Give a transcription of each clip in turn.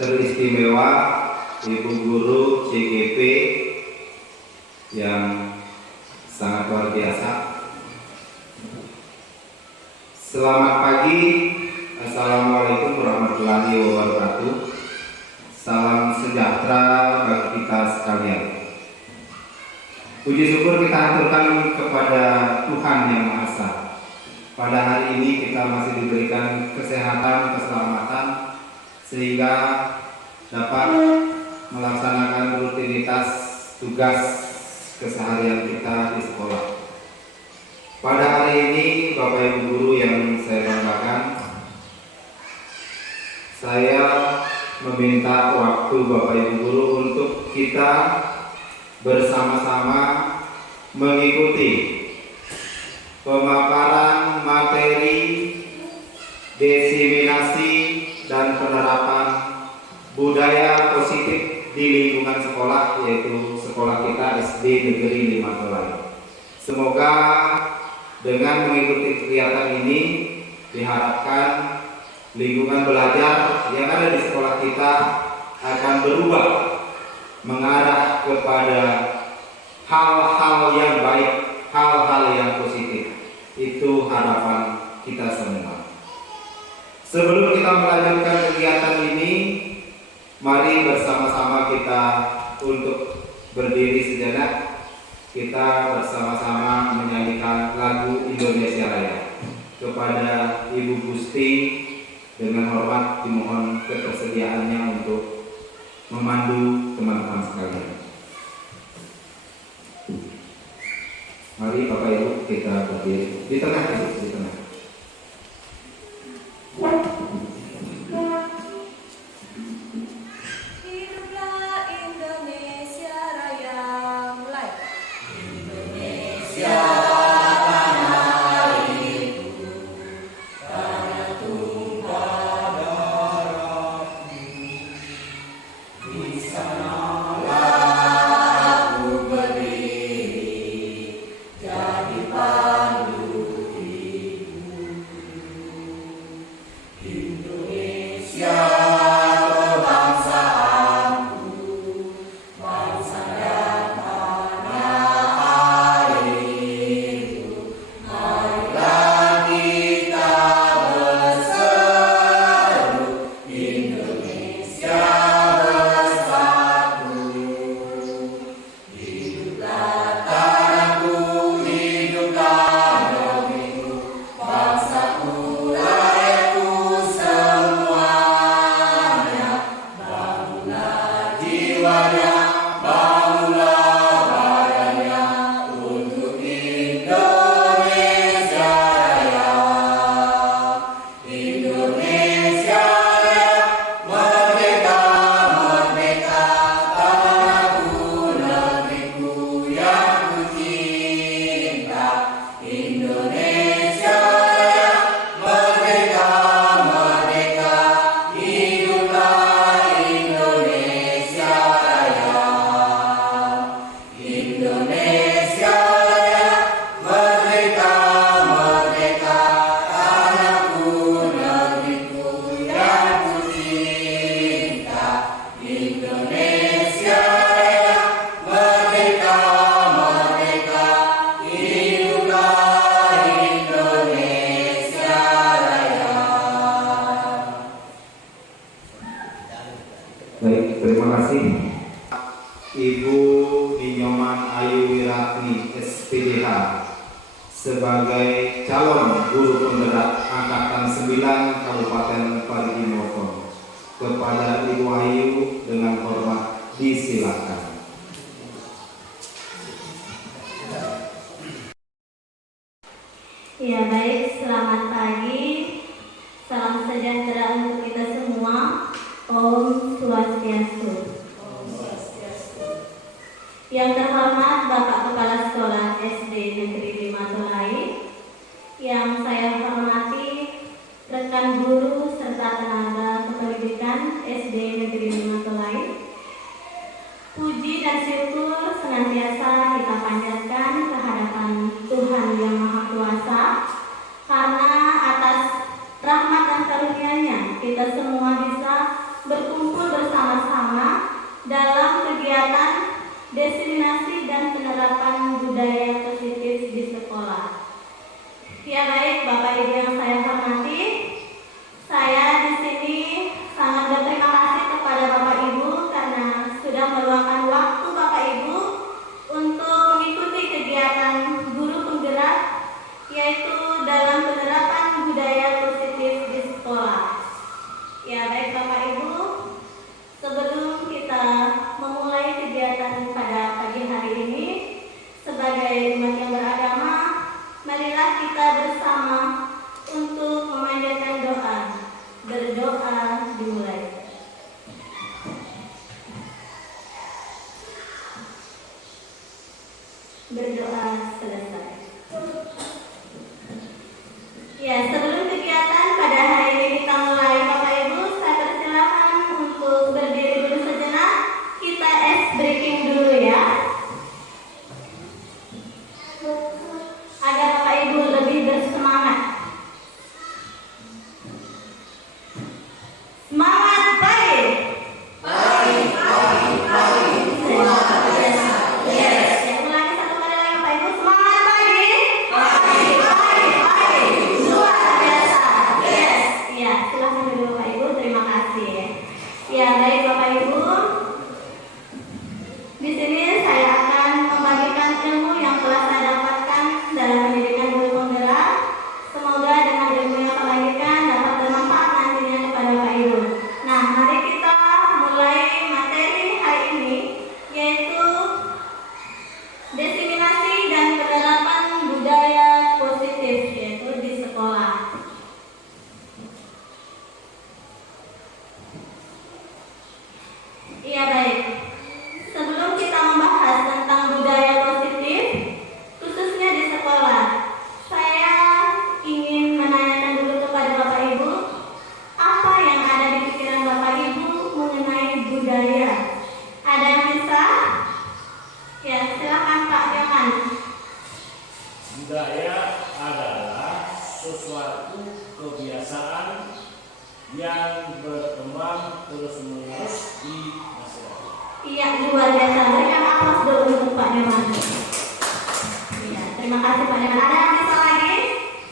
teristimewa Ibu Guru CGP yang sangat luar biasa. Selamat pagi, Assalamualaikum warahmatullahi wabarakatuh. Salam sejahtera bagi kita sekalian. Puji syukur kita aturkan kepada Tuhan Yang Maha Esa. Pada hari ini kita masih diberikan kesehatan, keselamatan, sehingga dapat melaksanakan rutinitas tugas keseharian kita di sekolah. Pada hari ini, Bapak Ibu Guru yang saya banggakan, saya meminta waktu Bapak Ibu Guru untuk kita bersama-sama mengikuti pemaparan materi, diseminasi, dan penerapan budaya positif di lingkungan sekolah, yaitu sekolah kita SD Negeri 5 Tolai. Semoga dengan mengikuti kegiatan ini diharapkan lingkungan belajar yang ada di sekolah kita akan berubah mengarah kepada hal-hal yang baik, hal-hal yang positif. Itu harapan kita semua. Sebelum kita melanjutkan kegiatan ini, mari bersama-sama kita untuk berdiri sejenak. Kita bersama-sama menyanyikan lagu Indonesia Raya. Kepada Ibu Gusti, dengan hormat dimohon ketersediaannya untuk memandu teman-teman sekalian. Mari Bapak Ibu kita berdiri di tengah, di tengah. Hiduplah Indonesia Raya, mulai. Indonesia Baik, terima kasih Ibu Ninyoman Ayu Wiratni SPDH sebagai calon guru penggerak angkatan 9 Kabupaten Parigi Motong. Kepada Ibu Ayu dengan hormat disilakan. Ya baik, selamat pagi. Salam sejahtera untuk kita semua. Om Swastiastu. Yang terhormat Bapak Kepala Sekolah SD Negeri 5 Tolai, yang saya hormati rekan guru serta tenaga kependidikan SD Negeri 5 Tolai. Puji dan syukur senantiasa kita panjatkan kehadapan Tuhan Yang Maha Kuasa, karena atas rahmat dan karunia-Nya kita semua bisa berkumpul kegiatan diseminasi dan penerapan budaya positif di sekolah. Ya baik, Bapak Ibu yang saya hormati, saya di sini sangat berterima kasih kepada Bapak Ibu karena sudah meluangkan waktu Bapak Ibu untuk mengikuti kegiatan guru penggerak, yaitu dalam penerapan budaya positif di sekolah. Ya baik Bapak Ibu, sebelum kita memulai kegiatan pada pagi hari ini, sebagai umat yang beragama, marilah kita bersama untuk memanjatkan doa. Berdoa dimulai. Berdoa selesai. Ya, sebelum kegiatan pada hari ini kita mulai, Bapak Ibu, saya persilakan untuk berdiri dulu sejenak. Kita ice breaking dulu ya, agar Bapak Ibu lebih bersemangat. Semangat baik. Baik. Yes. Ya, ulangi satu kali lagi Bapak Ibu. Semangat baik. Baik. Luar biasa. Yes. Ya, silakan dulu Bapak Ibu. Terima kasih. Ya, baik Bapak Ibu. Di sini saya akan membagikan ilmu yang telah saya dapatkan dalam pendidikan guru penggerak. Semoga dengan ilmu yang saya bagikan dapat bermanfaat nantinya kepada Bapak Ibu. Nah, mari kita mulai materi hari ini, yaitu diseminasi dan penerapan budaya positif, yaitu di sekolah. Iya baik. Sebelum kita membahas tentang budaya positif, khususnya di sekolah, saya ingin menanyakan dulu kepada Bapak Ibu, apa yang ada di pikiran Bapak Ibu mengenai budaya? Ada yang bisa? Ya, silakan Pak Firman. Budaya adalah sesuatu kebiasaan yang berkembang terus-menerus di masyarakat. Iya, luar biasa. Berikan aplaus dulu untuk Pak Firman. Iya, terima kasih Pak Firman. Ada yang bisa lagi?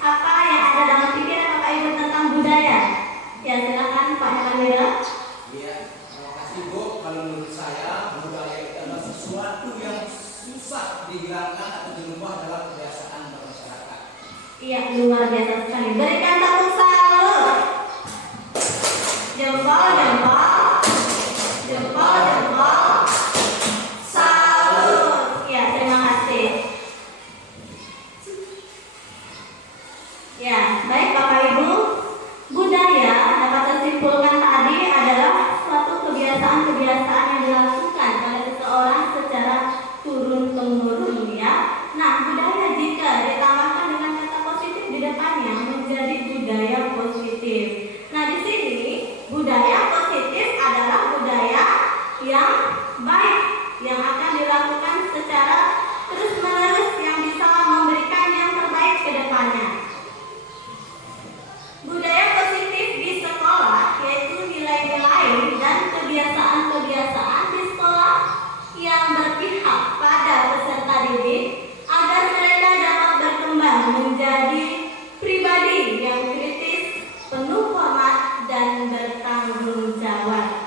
Apa yang ada dalam pikiran Bapak Ibu tentang budaya? Ya, silakan Pak Firman. Iya, terima kasih Bu. Kalau menurut saya, budaya itu adalah sesuatu yang susah dihilangkan atau dirubah dalam kebiasaan bermasyarakat. Iya, luar biasa sekali. Berikan tepuk salut. Jempol. Salut. Ya, terima kasih. Ya, baik Bapak Ibu. Budaya dapat tersimpulkan tadi adalah suatu kebiasaan-kebiasaan yang dilakukan oleh seseorang secara turun-temurun ya. Nah, budaya jika ditambahkan dengan kata positif di depannya menjadi budaya positif. Nah, di sini budaya positif adalah budaya yang baik yang akan dilakukan secara terus-menerus yang bisa memberikan yang terbaik ke depannya. Budaya positif di sekolah yaitu nilai-nilai dan kebiasaan-kebiasaan di sekolah yang berpihak pada peserta didik agar mereka dapat berkembang menjadi pribadi yang kritis, penuh hormat dan bertanggung jawab.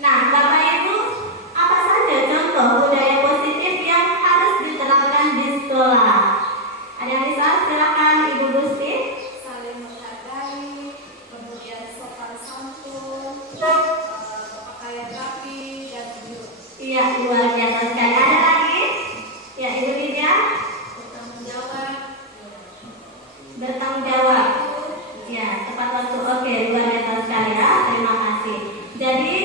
Nah, Bapak Ibu, apa saja contoh budaya positif yang harus diterapkan di sekolah? Ada yang bisa? Silakan Ibu Gusti. Saling menghargai, kemudian sopan santun, pakaian rapi dan jujur. Iya, luar biasa sekali. Ada lagi? Ya, Ibu Lydia. Bertanggung jawab. Bertanggung jawab. Ya, tepat waktu. Oke, luar biasa sekali ya. Terima kasih. Jadi,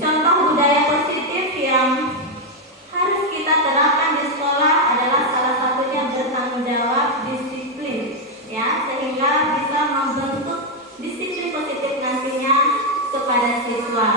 contoh budaya positif yang harus kita terapkan di sekolah adalah salah satunya bertanggung jawab, disiplin, ya, sehingga bisa membentuk disiplin positif nantinya kepada siswa.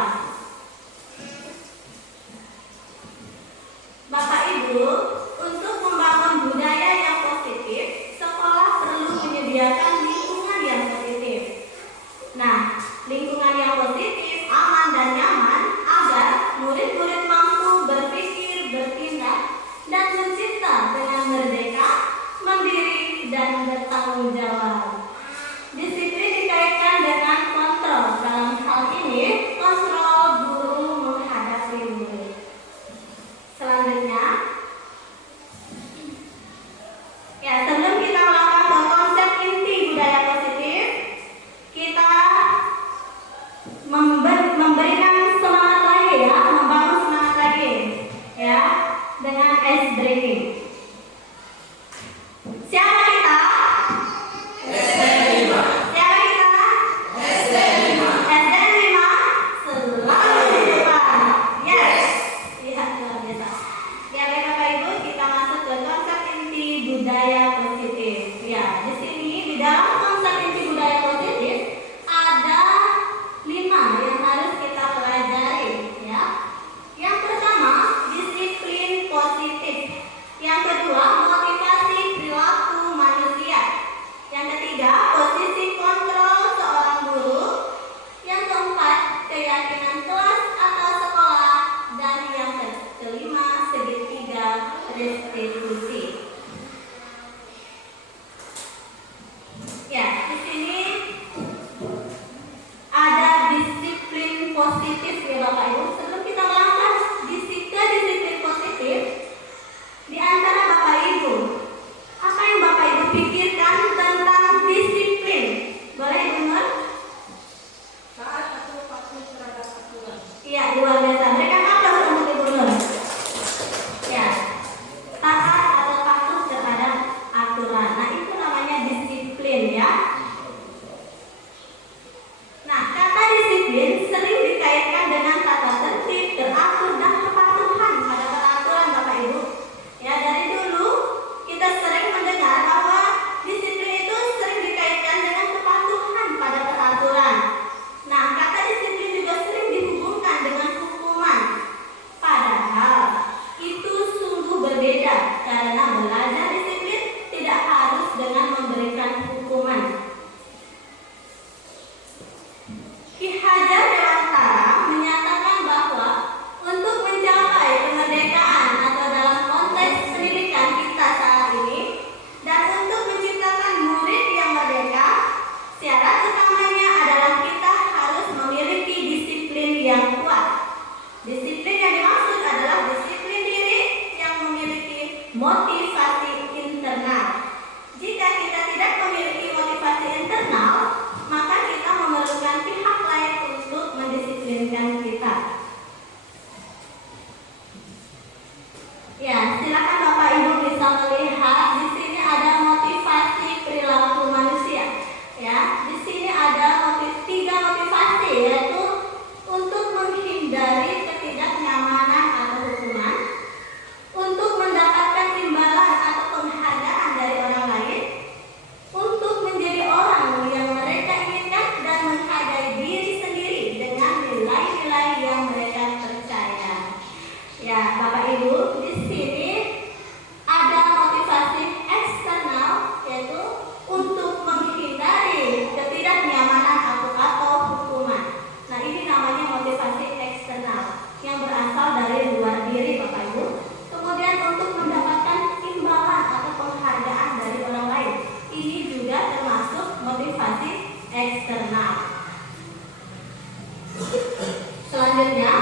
Selanjutnya,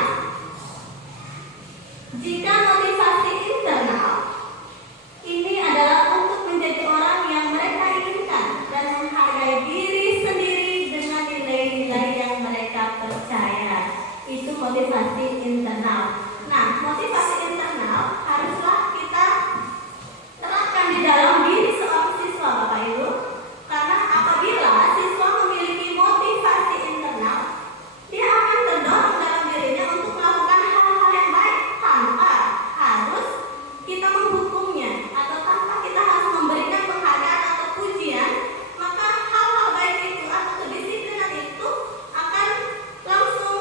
jika motivasi internal ini adalah untuk menjadi orang yang mereka inginkan dan menghargai diri sendiri dengan nilai-nilai yang mereka percaya. Itu motivasi internal. Nah, motivasi internal haruslah kita terapkan di dalam diri seorang siswa, Bapak Ibu. Karena apabila siswa memiliki motivasi internal, dia akan terdorong dalam dirinya untuk melakukan hal-hal yang baik tanpa harus kita menghukumnya atau tanpa kita harus memberikan penghargaan atau pujian. Maka hal-hal baik itu atau kedisiplinan itu akan langsung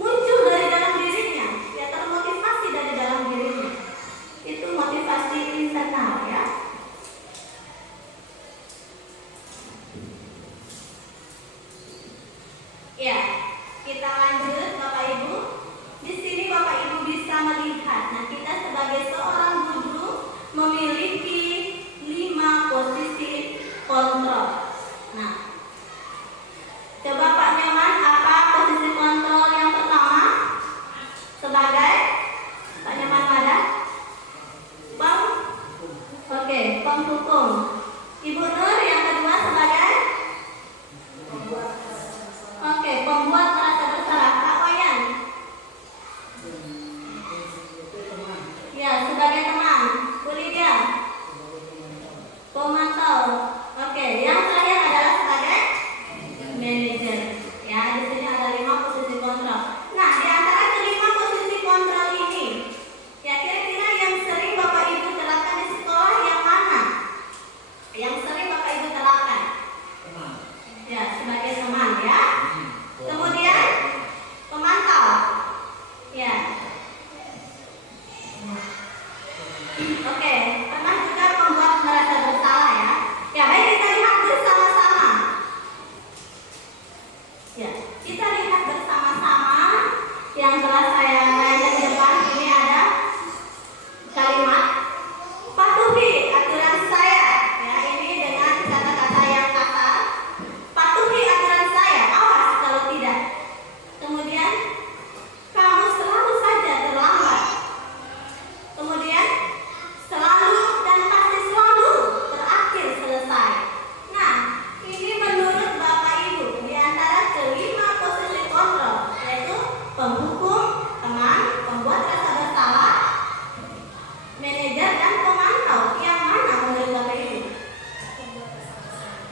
muncul dari dalam dirinya, ya, termotivasi dari dalam dirinya. Itu motivasi internal, ya. Ya, kita lanjut Bapak Ibu. Di sini Bapak Ibu bisa melihat, nah, kita sebagai seorang guru memiliki 5 posisi kontrol. Nah, coba Pak Nyaman, apa posisi kontrol yang pertama? Sebagai Pak Nyaman ada? Oke, penghukum. Ibu Nur yang kedua sebagai? Oke, pembuat merasa bersalah. Kak Wayan? Ya, sebagai teman. Bu Lydia? Pemantau. Oke, yang terakhir adalah sebagai manajer. Ya, di sini ada 5 posisi kontrol. Nah, di antara kelima posisi kontrol ini, ya, kira-kira yang sering Bapak Ibu terapkan di sekolah yang mana? Yang sering Bapak Ibu terapkan? Ya, sebagai teman, ya. Kemudian pemantau. Ya. Oke, pernah juga membuat merasa bersalah, ya. Ya, baik, kita lihat bersama-sama. Ya, kita lihat bersama-sama yang telah saya layangkan di depan. Ini ada kalimat patuhi aturan saya. Ya, ini dengan kata-kata yang kasar. Patuhi aturan saya, awas kalau tidak. Kemudian kamu selalu saja terlambat. Kemudian selalu dan pasti selalu terakhir selesai. Nah, ini menurut Bapak Ibu di antara kelima posisi kontrol, yaitu penghukum, teman, pembuat rasa bersalah, manajer, dan pemantau. Yang mana menurut Bapak Ibu?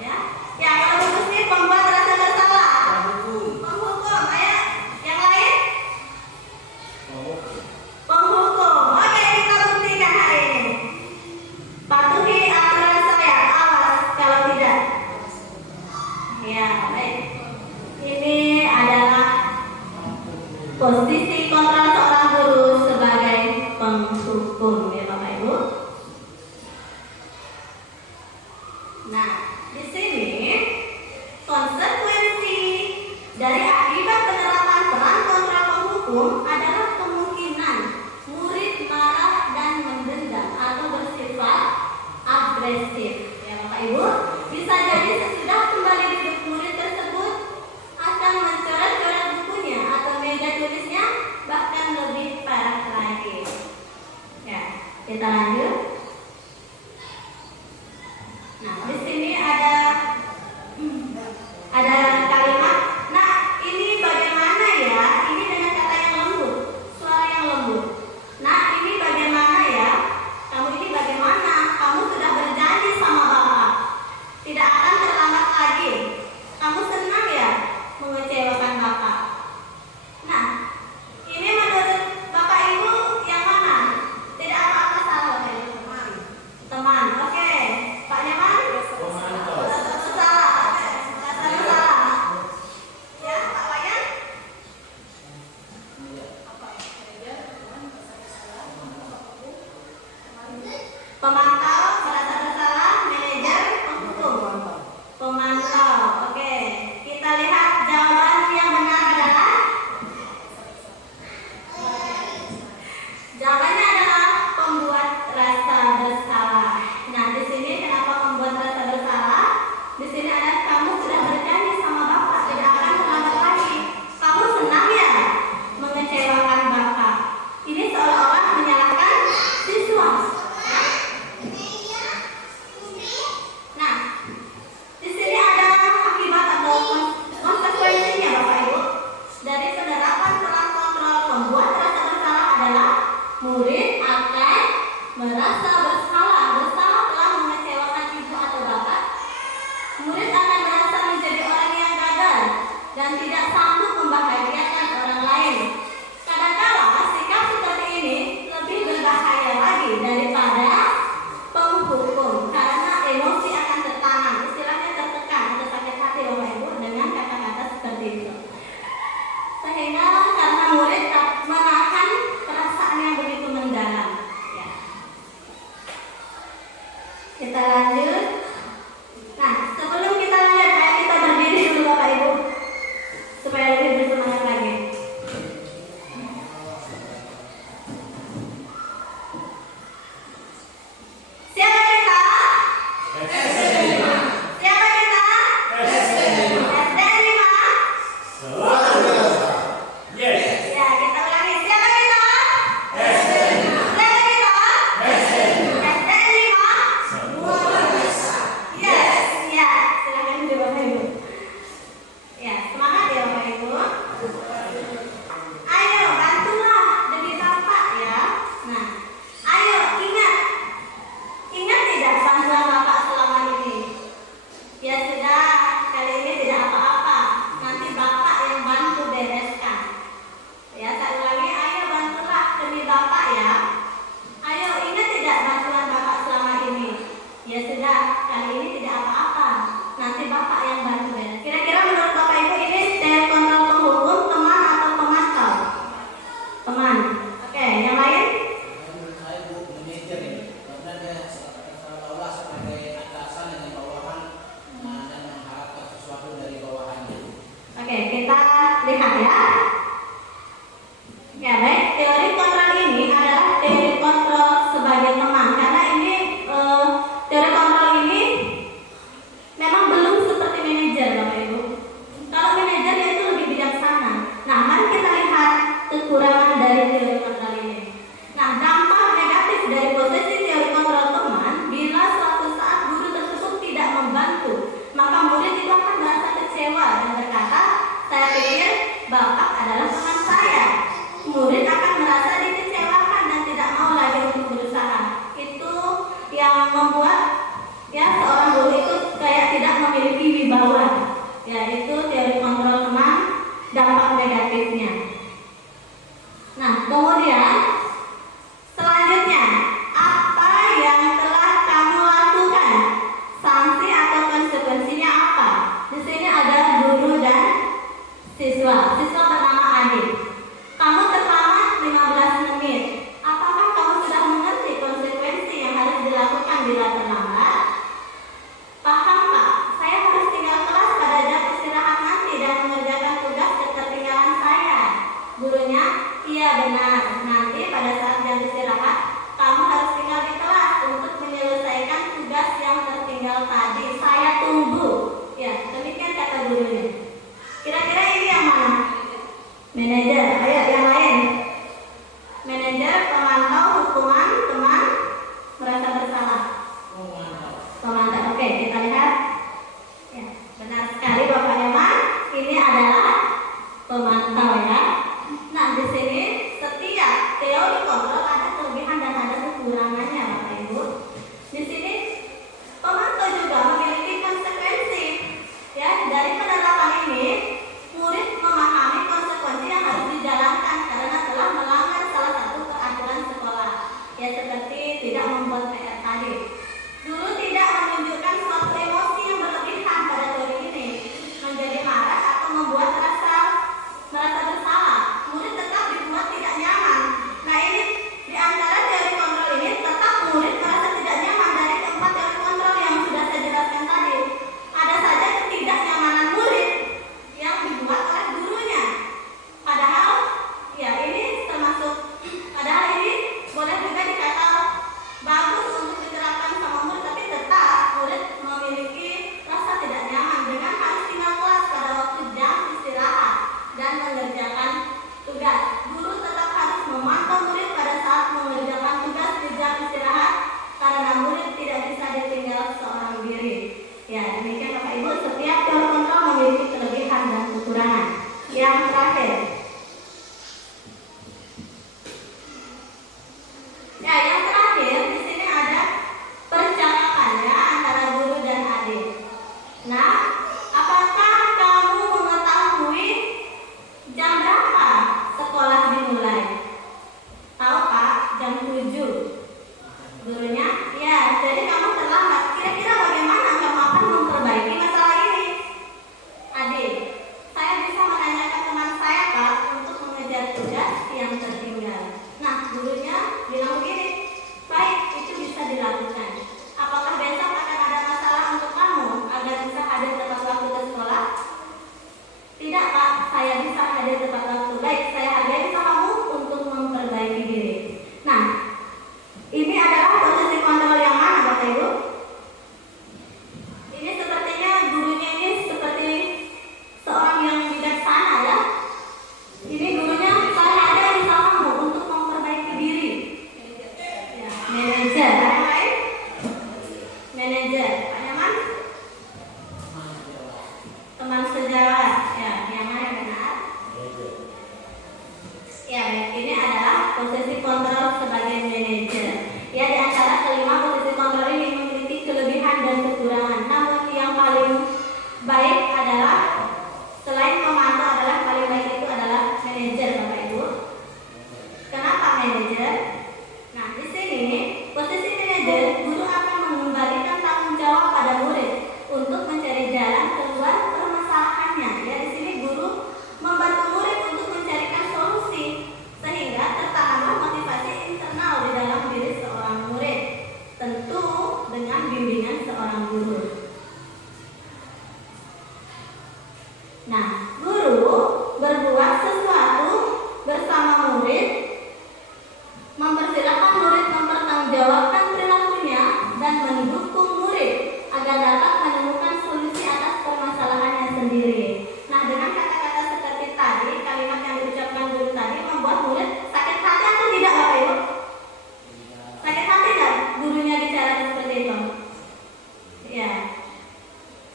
Ya, ya, kalau bagus nih pembuat rasa bersalah. Penghukum, ayo. Yang lain? Penghukum. Oke, kita buktikan hari ini. Patuhi aturan saya, awas kalau tidak. Ya, baik. Ini adalah posisi kontrol seorang guru sebagai penghukum, ya Bapak Ibu. Nah, di sini konsekuensi dari akibat penerapan peran kontrol penghukum adalah kemungkinan murid marah dan mendendam atau bersifat agresif. Ya Bapak Ibu, bisa jadi sesudah kembali duduk murid tersebut akan mencoret-coret bukunya atau meja tulisnya, bahkan lebih parah lagi. Ya, kita lanjut. Nah, di sini ada kalimat. Nah, ini bagaimana ya? Ini dengan kata yang lembut, suara yang lembut. Nah, ini bagaimana ya? Kamu ini bagaimana? Kamu sudah berjanji sama Bapak tidak akan terlambat lagi. Kamu senang ya mengecewakan Bapak? Nah, ini menurut Bapak Ibu yang mana? Tidak apa-apa salah Bapak Ibu. Teman, oke. Pak Nyaman? Pemantau. Salah. Salah. Ya, Pak Wayan? Pemantau, merasa bersalah, manajer, penghukum. Pemantau, oke. Kita lihat jawaban yang benar adalah. Jawabannya adalah pembuat rasa bersalah. Nah, di sini kenapa pembuat rasa bersalah? Di sini ada kamu sudah berjanji sama Bapak tidak akan terlambat lagi. Kamu senang ya Ya baik, teori kontrol ini adalah teori kontrol sebagai teman karena ini teori kontrol ini memang belum seperti manajer Bapak Ibu. Kalau manajer itu lebih bijaksana. Nah, mari kita lihat kekurangan dari teori kontrol ini. Nah, dampak negatif dari posisi teori kontrol teman, bila suatu saat guru tersebut tidak membantu, maka murid itu akan merasa kecewa dan berkata, saya pikir Bapak adalah teman saya. Murid akan merasa dikecewakan dan tidak mau lagi untuk berusaha. Itu yang membuat ya seorang guru itu kayak tidak memiliki wibawa. Ya, itu teori kontrol teman, dampak negatifnya. Nah, kemudian selanjutnya, apa yang telah kamu lakukan? Sanksi atau konsekuensinya apa? Di sini ada guru dan siswa. Siswa bernama Adi. Kamu terlambat 15 menit. Apakah kamu sudah mengerti konsekuensi yang harus dilakukan bila terlambat? Paham Pak, saya harus tinggal kelas pada jam istirahat nanti dan mengerjakan tugas ketertinggalan saya. Gurunya, iya benar. Nanti pada saat jam istirahat, kamu harus tinggal di kelas untuk menyelesaikan tugas yang tertinggal tadi. Saya tunggu. Ya, demikian kata gurunya. Kira-kira ini yang mana? Manajer. Ayo yang lain. Manajer, pemantau, hukuman, teman, merasa bersalah. Pemantau. Oke, kita lihat. Ya, benar sekali Bapak Eman. Ini adalah pemantau ya. Nah, di sini setiap teori kontrol ada kelebihan dan ada kekurangannya Bapak Ibu. Di sini pemantau juga memiliki konsekuensi. Ya, dari penerapan ini murid memahami konsekuensi yang harus dijalankan karena telah melanggar salah satu peraturan sekolah. Ya, seperti tidak membuat PR tadi. Guru tidak menunjukkan suatu emosi yang berlebihan pada teori ini, menjadi marah atau membuat merasa bersalah. Murid tetap dibuat tidak nyaman. Nah, ini di antara teori kontrol ini tetap murid merasa tidak nyaman dari keempat teori kontrol yang sudah saya jelaskan tadi. Ada saja ketidaknyamanan murid yang dibuat oleh gurunya. Padahal ya ini termasuk, padahal ini boleh juga dikata bagus untuk diterapkan sama murid, tapi tetap murid memiliki rasa tidak nyaman dengan harus tinggal kelas pada waktu jam istirahat dan mengerjakan tugas. Guru tetap harus memantau murid pada saat mengerjakan tugas di jam istirahat karena murid tidak bisa ditinggal seorang diri. Ya, demikian Bapak Ibu, setiap teori kontrol memiliki kelebihan dan kekurangan. Yang terakhir, ya yang terakhir di sini ada percakapan ya antara guru dan adik. Nah, apakah kamu mengetahui jam berapa sekolah dimulai? Tahu Pak, jam 7. Gurunya, ya jadi kamu terlambat. Kira-kira bagaimana kamu akan memperbaiki masalah ini? Adik, saya bisa menanyakan teman saya Pak untuk mengejar tugas yang tertinggal. Nah, gurunya bilang begini, baik, itu bisa dilakukan. Apakah besok akan ada masalah untuk kamu agar bisa hadir tepat waktu ke sekolah? Tidak Pak, saya bisa hadir tepat waktu. Baik, saya hargai kamu untuk memperbaiki diri. Nah, ini adalah posisi kontrol yang mana Bapak Ibu? Ini sepertinya gurunya ini seperti seorang yang bijaksana ya. Ini gurunya, saya ada di kamu untuk memperbaiki diri. Ya, manajer, ada yang lain? Manajer, Pak Yaman? Teman sejawat, ya, yang mana yang benar? Ya, baik, ini adalah posisi kontrol sebagai manajer. Ya, di antara kelima posisi kontrol ini memiliki kelebihan dan kekurangan. Namun yang paling baik adalah selain pemantau adalah paling baik itu adalah manajer Bapak Ibu. Kenapa manajer? Nah, di sini posisi manajer, guru akan mengembalikan tanggung jawab pada murid untuk mencari jalan keluar permasalahannya. Ya, di sini guru membantu murid untuk mencarikan solusi sehingga tertanamlah motivasi internal di dalam murid, mempersilahkan murid mempertanggungjawabkan perilakunya dan mendukung murid agar dapat menemukan solusi atas permasalahannya sendiri. Nah, dengan kata-kata seperti tadi, kalimat yang diucapkan guru tadi membuat murid sakit hati atau tidak, Bapak Ibu? Sakit hati nggak gurunya bicara seperti itu? Ya.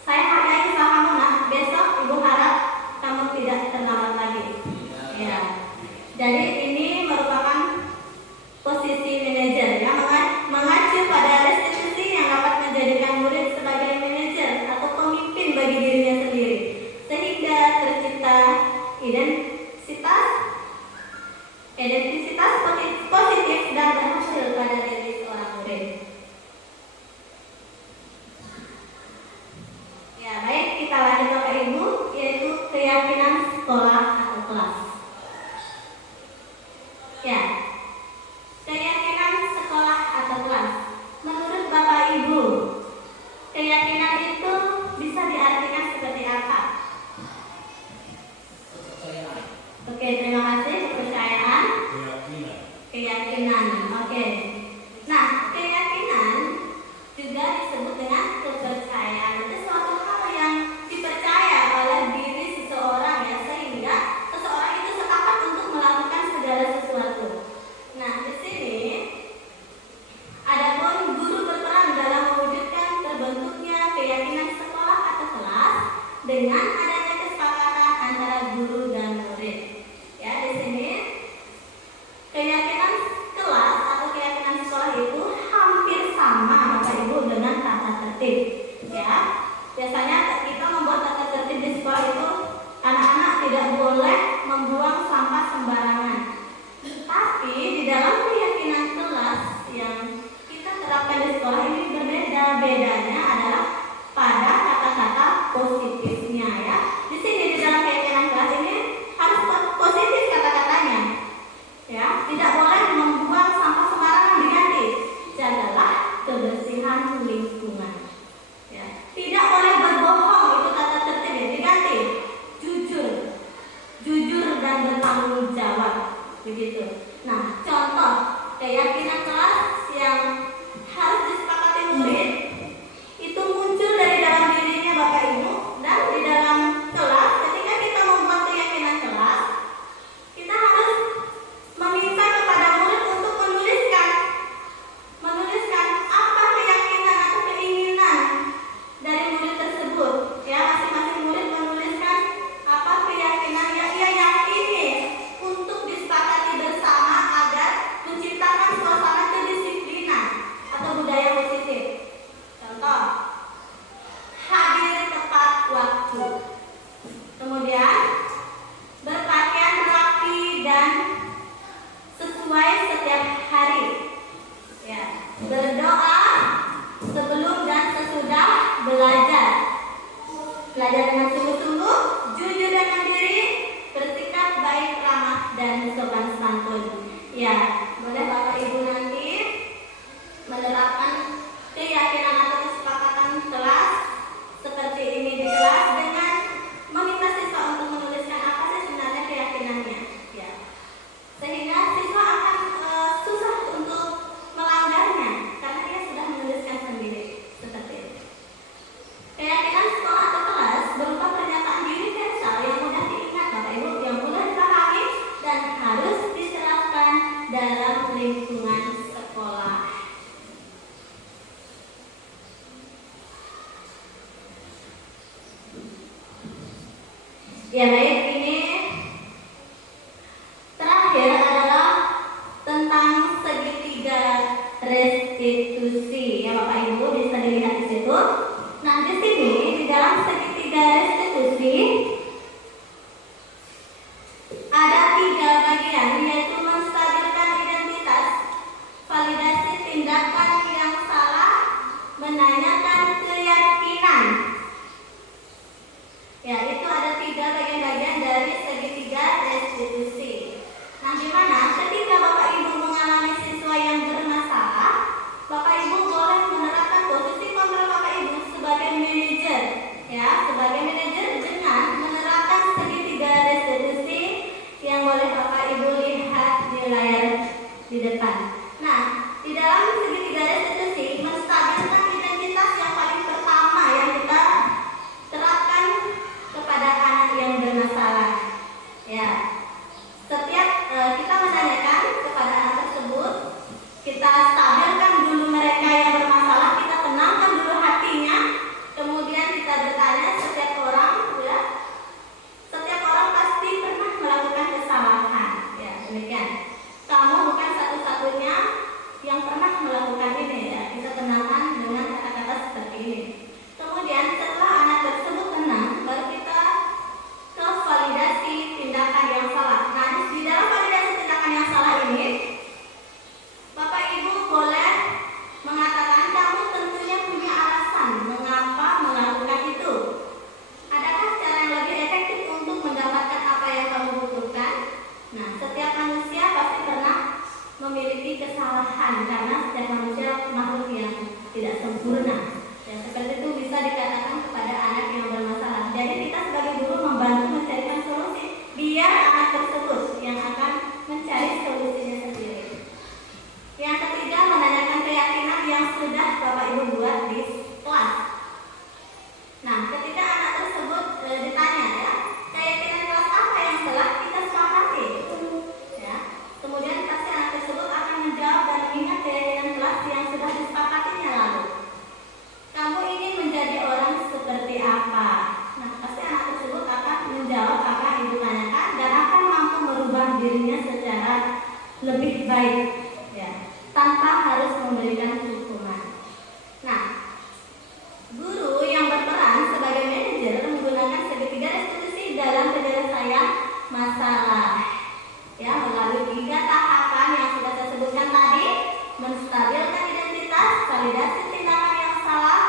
Saya hargai usaha kamu, nah. Besok Ibu harap kamu tidak terlambat lagi. Ya. Jadi ini merupakan posisi manajer, ya, mengacu pada restitusi yang dapat menjadikan murid sebagai manajer atau pemimpin bagi dirinya sendiri, sehingga tercipta identitas positif dan berhasil pada diri seorang murid. Ya, baik, kita lanjut Bapak Ibu, yaitu keyakinan sekolah atau kelas. Ya, keyakinan sekolah atau kelas. Menurut Bapak Ibu, keyakinan itu bisa diartikan seperti apa? Kepercayaan. Oke, terima kasih. Kepercayaan, keyakinan. Oke. Nah, keyakinan juga disebut dengan kepercayaan. Itu suatu hal yang dipercaya oleh diri seseorang, ya, sehingga seseorang itu sepakat untuk melakukan segala sesuatu. Nah, di sini adapun guru berperan dalam mewujudkan terbentuknya keyakinan sekolah atau kelas dengan adanya kesepakatan antara guru dan murid. Ya, di sini keyakinan kelas atau keyakinan sekolah itu hampir sama Bapak Ibu dengan tata tertib. Ya, biasanya kita membuat tata tertib di sekolah itu anak-anak tidak boleh membuang sampah sembarangan. Tapi di dalam keyakinan kelas yang kita terapkan di sekolah ini berbeda. Bedanya adalah pada kata-kata positifnya, ya. Di sini di dalam keyakinan kelas ini harus positif kata-katanya. Ya, tidak boleh membuang sampah sembarangan, diganti jagalah kebersihan lingkungan. Ya, tidak boleh berbohong, itu tata tertib, diganti jujur dan bertanggung jawab, begitu. Nah, contoh keyakinan kelas yang harus disepakati murid itu muncul dari dalam dirinya Bapak Ibu, dan di dalam kelas ketika kita membuat keyakinan kelas, kita harus meminta kepada murid untuk menuliskan apa keyakinan atau keinginan dari murid tersebut. Ya, masing-masing murid menuliskan apa keyakinan yang ia yakini untuk disepakati bersama agar menciptakan suasana kedisiplinan atau budaya positif. Contoh, hadir tepat waktu. Kemudian, berpakaian rapi dan sesuai setiap hari. Ya, berdoa sebelum dan sesudah belajar. Belajar dengan sungguh-sungguh, jujur dan mandiri, bersikap baik, ramah dan sopan santun. Ya, boleh Bapak Ibu nanti menerapkan keyakinan atau kesepakatan kelas seperti ini di kelas dengan meminta siswa untuk menuliskan apa sih sebenarnya keyakinannya. Ya, sehingga siswa akan susah untuk melanggarnya karena dia sudah menuliskan sendiri seperti itu. Keyakinan sekolah atau kelas berupa pernyataan universal yang mudah diingat Bapak Ibu, yang mudah dipahami dan harus diterapkan dalam lingkungan sekolah. Ya, baik, ini terakhir adalah tentang segitiga restitusi, ya Bapak Ibu, bisa dilihat di situ. Nah, di sini di dalam segitiga restitusi ada 3 bagian, yaitu menstabilkan identitas, validasi tindakan yang salah, menanyakan keyakinan. Ya, itu ada 3 bagian-bagian depan. Nah, di dalam segitiga restitusi menstabilkan identitas yang paling pertama yang kita terapkan kepada anak yang bermasalah. Ya, setiap kita menanyakan kepada anak tersebut, kita stabilkan dulu mereka yang bermasalah, kita tenangkan dulu hatinya, kemudian kita bertanya setiap orang, ya, setiap orang pasti pernah melakukan kesalahan. Ya, demikian. Kamu bukan satu-satunya yang pernah melakukan ini, ya. Kita tenangkan dengan kata-kata seperti ini. Kemudian setelah anak tersebut tenang, baru kita ke validasi tindakan yang salah. Nah, di dalam validasi tindakan yang salah ini, Bapak Ibu boleh mengatakan kamu tentunya punya alasan mengapa melakukan itu. Adakah cara yang lebih efektif untuk mendapatkan apa yang kamu butuhkan? Nah, setiap manusia pasti pernah memiliki kesalahan karena setiap manusia makhluk yang tidak sempurna. Ya, seperti itu bisa dikatakan kepada anak yang bermasalah. Jadi kita sebagai guru membantu mencarikan solusi biar anak tersebut yang akan mencari solusinya sendiri. Yang ketiga, menanyakan keyakinan yang sudah Bapak Ibu buat di kelas. Nah, ketika anak tersebut ditanya, ya, keyakinan kelas apa yang telah kita sepakati, ya, kemudian pasti anak tersebut akan menjawab dan mengingat keyakinan kelas yang sudah disepakatinya lalu. Kamu ingin menjadi orang seperti apa? Nah, pasti anak tersebut akan menjawab apa yang ditanyakan dan akan mampu merubah dirinya secara lebih baik, ya, tanpa harus memberikan hukuman. Nah, guru yang berperan sebagai manajer menggunakan segitiga restitusi dalam penyelesaian masalah, ya, melalui 3 tahapan yang sudah saya sebutkan tadi: menstabilkan identitas, validasi tindakan yang salah,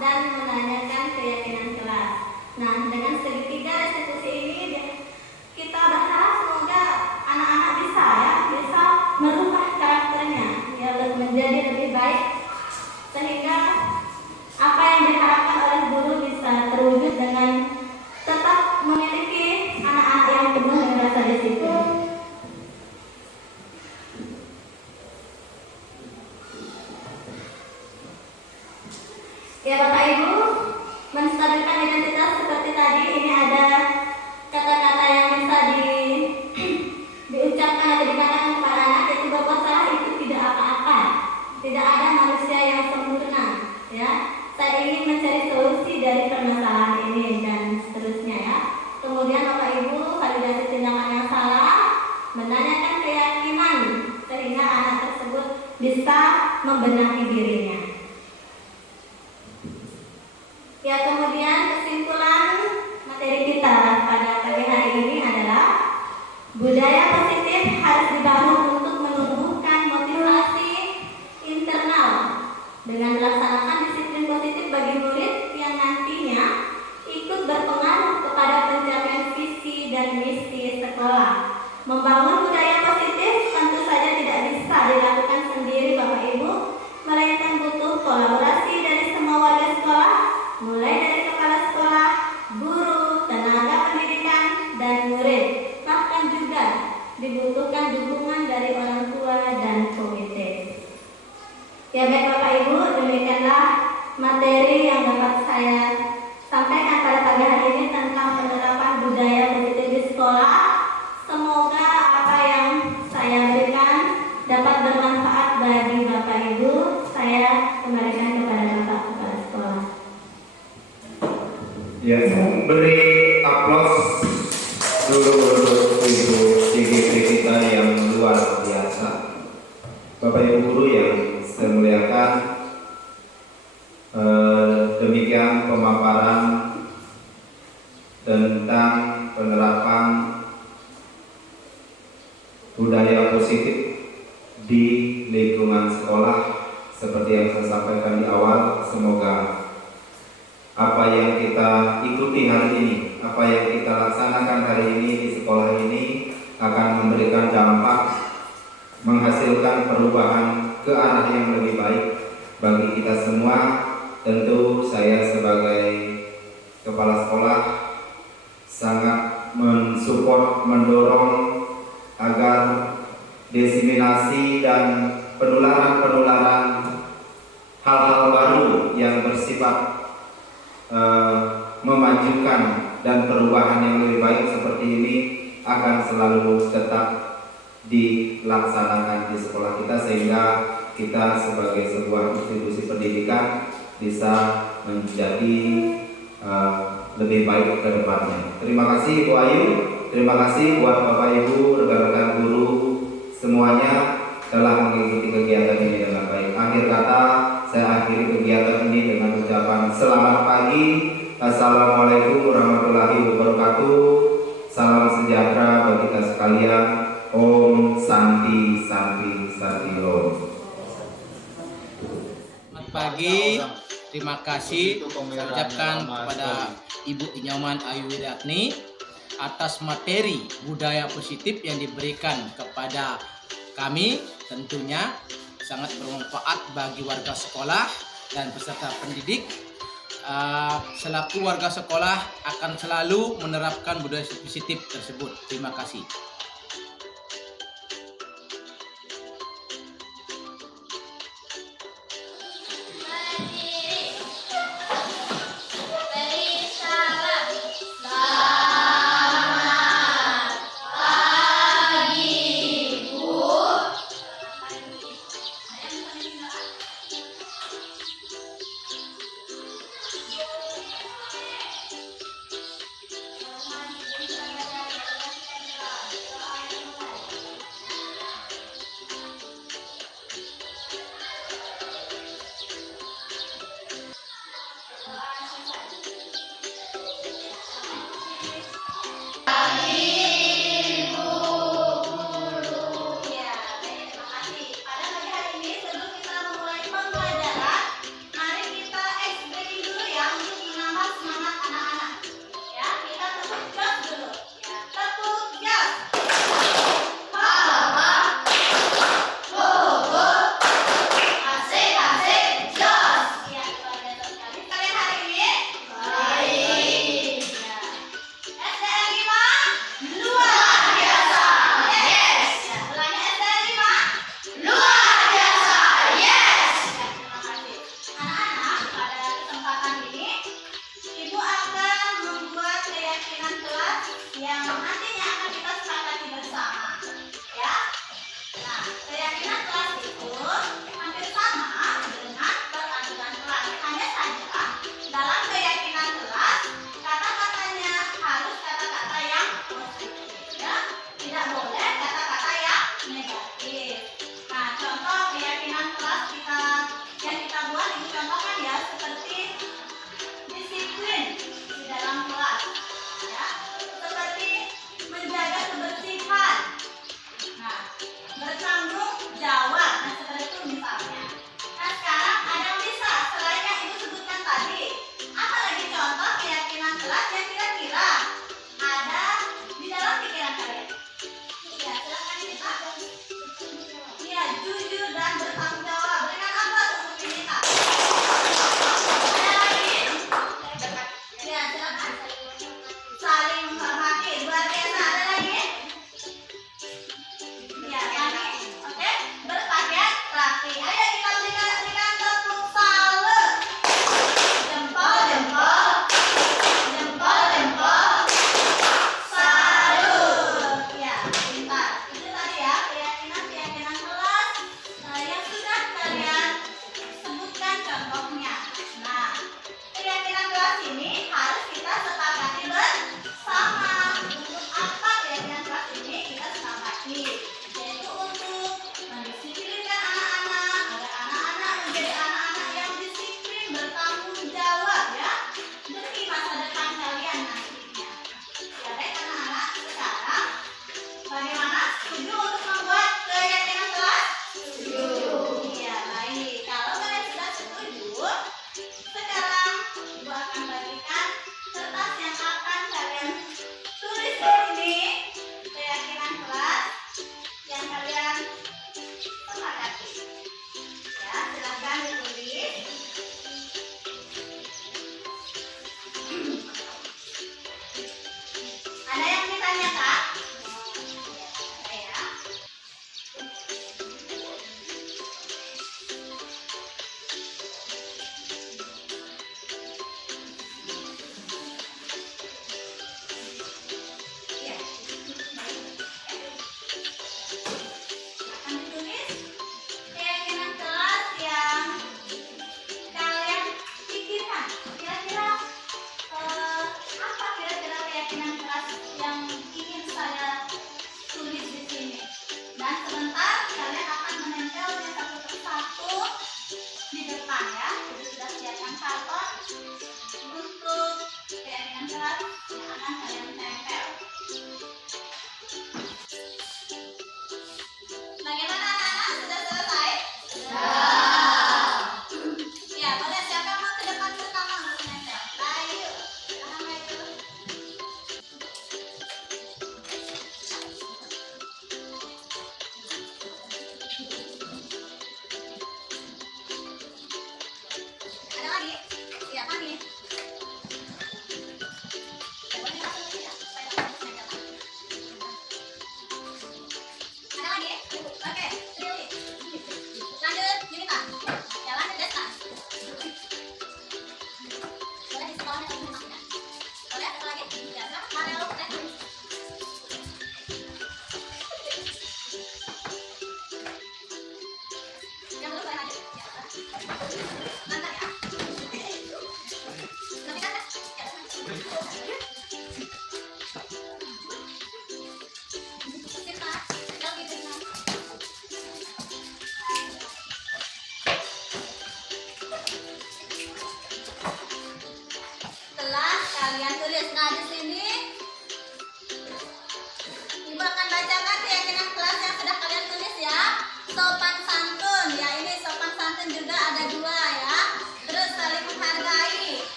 dan menanyakan keyakinan kelas. Nah, dengan segitiga restitusi ini kita berharap semoga anak-anak bisa merubah karakternya, ya, menjadi lebih baik, sehingga apa yang diharapkan oleh guru bisa terwujud dengan tetap memiliki anak-anak yang penuh dengan rasa disiplin. Ya, Bapak Ibu, menstabilkan identitas seperti tadi, ini ada kata-kata yang bisa diucapkan atau dikatakan kepada anak, yaitu berbuat salah itu tidak apa-apa. Tidak ada manusia yang sempurna, ya. Saya ingin mencari solusi dari permasalahan ini dan seterusnya, ya. Kemudian Bapak Ibu, validasi tindakan yang salah, menanyakan keyakinan sehingga anak tersebut bisa membenahi dirinya. Ya, kemudian kesimpulan materi kita pada pagi hari ini adalah budaya positif harus dibangun untuk menumbuhkan motivasi internal dengan melaksanakan disiplin positif bagi murid yang nantinya ikut berpengaruh kepada pencapaian visi dan misi sekolah. Membangun budaya positif tentu saja tidak bisa dilakukan sendiri, Bapak Ibu, melainkan butuh kolaborasi dari semua warga sekolah, mulai dari kepala sekolah, guru, tenaga pendidikan, dan murid. Bahkan juga dibutuhkan dukungan dari orang tua dan komite. Ya, baik Bapak Ibu, demikianlah materi yang dapat saya sampaikan pada pagi hari ini tentang penerapan budaya positif di sekolah. Semoga apa yang saya berikan dapat bermanfaat bagi Bapak Ibu. Saya kembalikan kepada Bapak Kepala Sekolah. Ya, beri aplaus dulu untuk Ibu CGP kita yang luar biasa. Bapak Ibu guru yang saya muliakan, demikian pemaparan tentang penerapan budaya positif di lingkungan sekolah. Seperti yang saya sampaikan di awal, semoga apa yang kita ikuti hari ini, apa yang kita laksanakan hari ini di sekolah ini akan memberikan dampak, menghasilkan perubahan ke arah yang lebih baik bagi kita semua. Tentu saya sebagai kepala sekolah sangat mensupport, mendorong agar diseminasi dan penularan hal-hal baru yang bersifat memajukan dan perubahan yang lebih baik seperti ini akan selalu tetap dilaksanakan di sekolah kita, sehingga kita sebagai sebuah institusi pendidikan bisa menjadi lebih baik ke depannya. Terima kasih Bu Ayu, terima kasih buat Bapak Ibu, rekan-rekan guru semuanya telah mengikuti kegiatan ini dengan baik. Akhir kata, saya akhiri kegiatan ini dengan ucapan selamat pagi. Assalamualaikum warahmatullahi wabarakatuh. Salam sejahtera bagi kita sekalian. Om Santi Santi Santi Om. Selamat pagi, terima kasih saya ucapkan kepada Ibu Inyoman Ayu Wiratni atas materi budaya positif yang diberikan kepada kami. Tentunya sangat bermanfaat bagi warga sekolah dan peserta pendidik. Selaku warga sekolah akan selalu menerapkan budaya positif tersebut. Terima kasih. Yang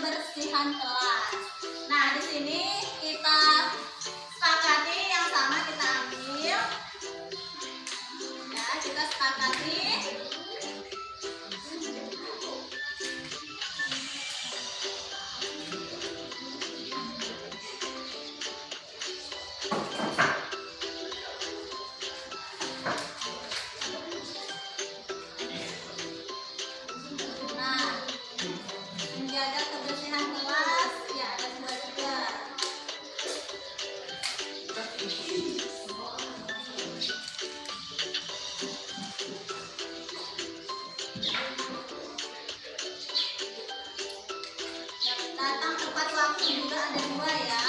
kebersihan kelas. Nah, di sini kita sepakati yang sama kita ambil. Ya, kita sepakati. Nah, menjaga kebersihan kelas ya ada dua juga. Datang tepat waktu juga ada dua ya.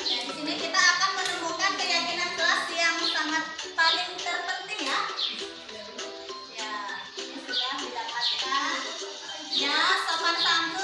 Ya, di sini kita akan menemukan keyakinan kelas yang sangat paling terpenting ya. Ya, ini sudah didapatkan. Ya, sopan santun